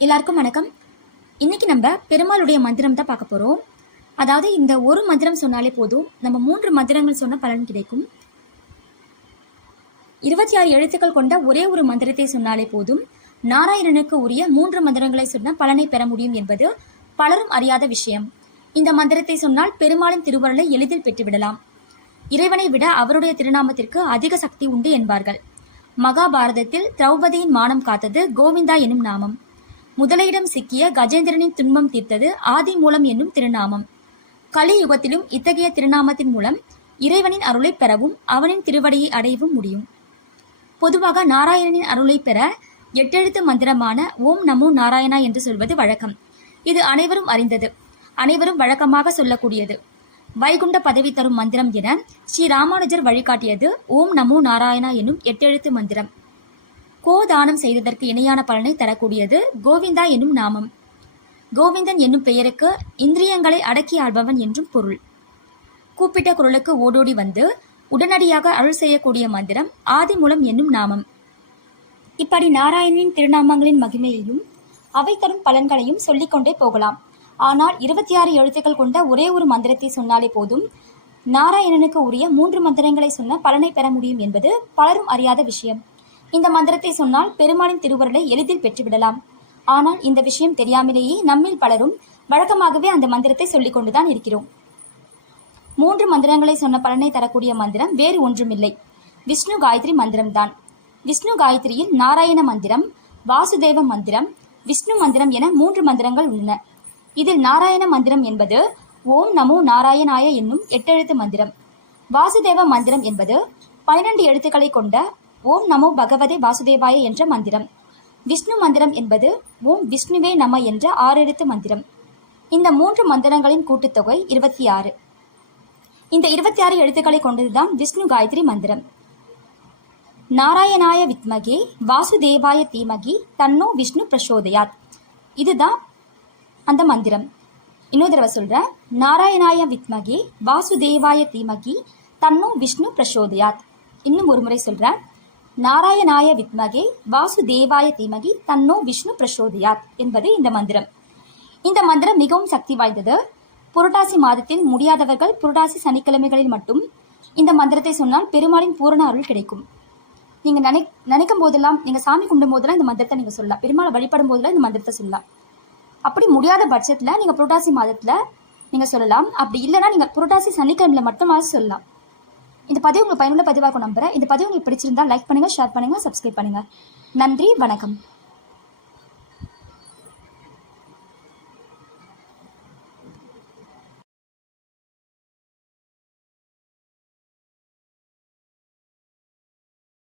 எல்லாருக்கும் வணக்கம். இன்னைக்கு நம்ம பெருமாளுடைய மந்திரம் தான் பார்க்க போறோம். அதாவது இந்த ஒரு மந்திரம் சொன்னாலே போதும், நம்ம 3 மந்திரங்கள் சொன்ன பலன் கிடைக்கும். 26 எழுத்துக்கள் கொண்ட ஒரே ஒரு மந்திரத்தை சொன்னாலே போதும், நாராயணனுக்கு உரிய 3 மந்திரங்களை சொன்ன பலனை பெற முடியும் என்பது பலரும் அறியாத விஷயம். இந்த மந்திரத்தை சொன்னால் பெருமாளின் திருவருளை எளிதில் பெற்றுவிடலாம். இறைவனை விட அவருடைய திருநாமத்திற்கு அதிக சக்தி உண்டு என்பார்கள். மகாபாரதத்தில் திரௌபதியின் மானம் காத்தது கோவிந்தா என்னும் நாமம். முதலையிடம் சிக்கிய கஜேந்திரனின் துன்பம் தீர்த்தது ஆதி மூலம் என்னும் திருநாமம். கலியுகத்திலும் இத்தகைய திருநாமத்தின் மூலம் இறைவனின் அருளை பெறவும் அவனின் திருவடியை அடையவும் முடியும். பொதுவாக நாராயணனின் அருளை பெற 8 எழுத்து மந்திரமான ஓம் நமோ நாராயணா என்று சொல்வது வழக்கம். இது அனைவரும் அறிந்தது, அனைவரும் வழக்கமாக சொல்லக்கூடியது. வைகுண்ட பதவி தரும் மந்திரம் என ஸ்ரீ ராமானுஜர் வழிகாட்டியது ஓம் நமோ நாராயணா என்னும் 8 எழுத்து மந்திரம். கோதானம் செய்ததற்கு இணையான பலனை தரக்கூடியது கோவிந்தா என்னும் நாமம். கோவிந்தன் என்னும் பெயருக்கு இந்திரியங்களை அடக்கி ஆள்பவன் என்றும் பொருள். கூப்பிட்ட குரலுக்கு ஓடோடி வந்து உடனடியாக அருள் செய்யக்கூடிய மந்திரம் ஆதிமூலம் என்னும் நாமம். இப்படி நாராயணனின் திருநாமங்களின் மகிமையையும் அவை தரும் பலன்களையும் சொல்லிக்கொண்டே போகலாம். ஆனால் 26 எழுத்துக்கள் கொண்ட ஒரே ஒரு மந்திரத்தை சொன்னாலே போதும், நாராயணனுக்கு உரிய 3 மந்திரங்களை சொன்ன பலனை பெற முடியும் என்பது பலரும் அறியாத விஷயம். இந்த மந்திரத்தை சொன்னால் பெருமாளின் திருவருளை எளிதில் பெற்றுவிடலாம். ஆனால் இந்த விஷயம் தெரியாமலேயே நம்மில் பலரும் வழக்கமாகவே அந்த மந்திரத்தை சொல்லிக் கொண்டுதான் இருக்கிறோம். 3 மந்திரங்களை சொன்ன பலனை தரக்கூடிய மந்திரம் வேறு ஒன்றுமில்லை, விஷ்ணு காயத்ரி மந்திரம்தான். விஷ்ணு காயத்ரியில் நாராயண மந்திரம், வாசுதேவ மந்திரம், விஷ்ணு மந்திரம் என 3 மந்திரங்கள் உள்ளன. இதில் நாராயண மந்திரம் என்பது ஓம் நமோ நாராயணாய என்னும் 8 எழுத்து மந்திரம். வாசுதேவ மந்திரம் என்பது 12 எழுத்துக்களை கொண்ட ஓம் நமோ பகவதே வாசுதேவாய என்ற மந்திரம். விஷ்ணு மந்திரம் என்பது ஓம் விஷ்ணுவே நம என்ற 6 எழுத்து மந்திரம். இந்த 3 மந்திரங்களின் கூட்டுத்தொகை 26. இந்த 26 எழுத்துக்களை கொண்டதுதான் விஷ்ணு காயத்ரி மந்திரம். நாராயணாய வித்மகே வாசுதேவாய தீமகி தன்னோ விஷ்ணு பிரசோதயாத். இதுதான் அந்த மந்திரம். இன்னொரு தடவை சொல்றேன், நாராயணாய வித்மகே வாசுதேவாய தீமகி தன்னோ விஷ்ணு பிரசோதயாத். இன்னும் ஒரு முறை சொல்றேன், நாராயணாய வித்மகே வாசுதேவாய தீமகி தன்னோ விஷ்ணு பிரசோதயாத் என்பது இந்த மந்திரம். இந்த மந்திரம் மிகவும் சக்தி வாய்ந்தது. புரட்டாசி மாதத்தில் முடியாதவர்கள் புரட்டாசி சனிக்கிழமைகளில் மட்டும் இந்த மந்திரத்தை சொன்னால் பெருமாளின் பூரண அருள் கிடைக்கும். நீங்க நினைக்கும் போதெல்லாம், நீங்க சாமி கும்பிடும் போதெல்லாம் இந்த மந்திரத்தை நீங்க சொல்லலாம். பெருமாளை வழிபடும் போதெல்லாம் இந்த மந்திரத்தை சொல்லலாம். அப்படி முடியாத பட்சத்துல நீங்க புரட்டாசி மாதத்துல நீங்க சொல்லலாம். அப்படி இல்லைன்னா நீங்க புரட்டாசி சனிக்கிழமையில மட்டுமாவது சொல்லலாம். இந்த பதிவு உங்களுக்கு பயனுள்ள பதிவாக நம்புறேன். இந்த பதிவு உங்களுக்கு பிடிச்சிருந்தா லைக் பண்ணுங்க, ஷேர் பண்ணுங்க, சப்ஸ்கிரைப் பண்ணுங்க. நன்றி, வணக்கம்.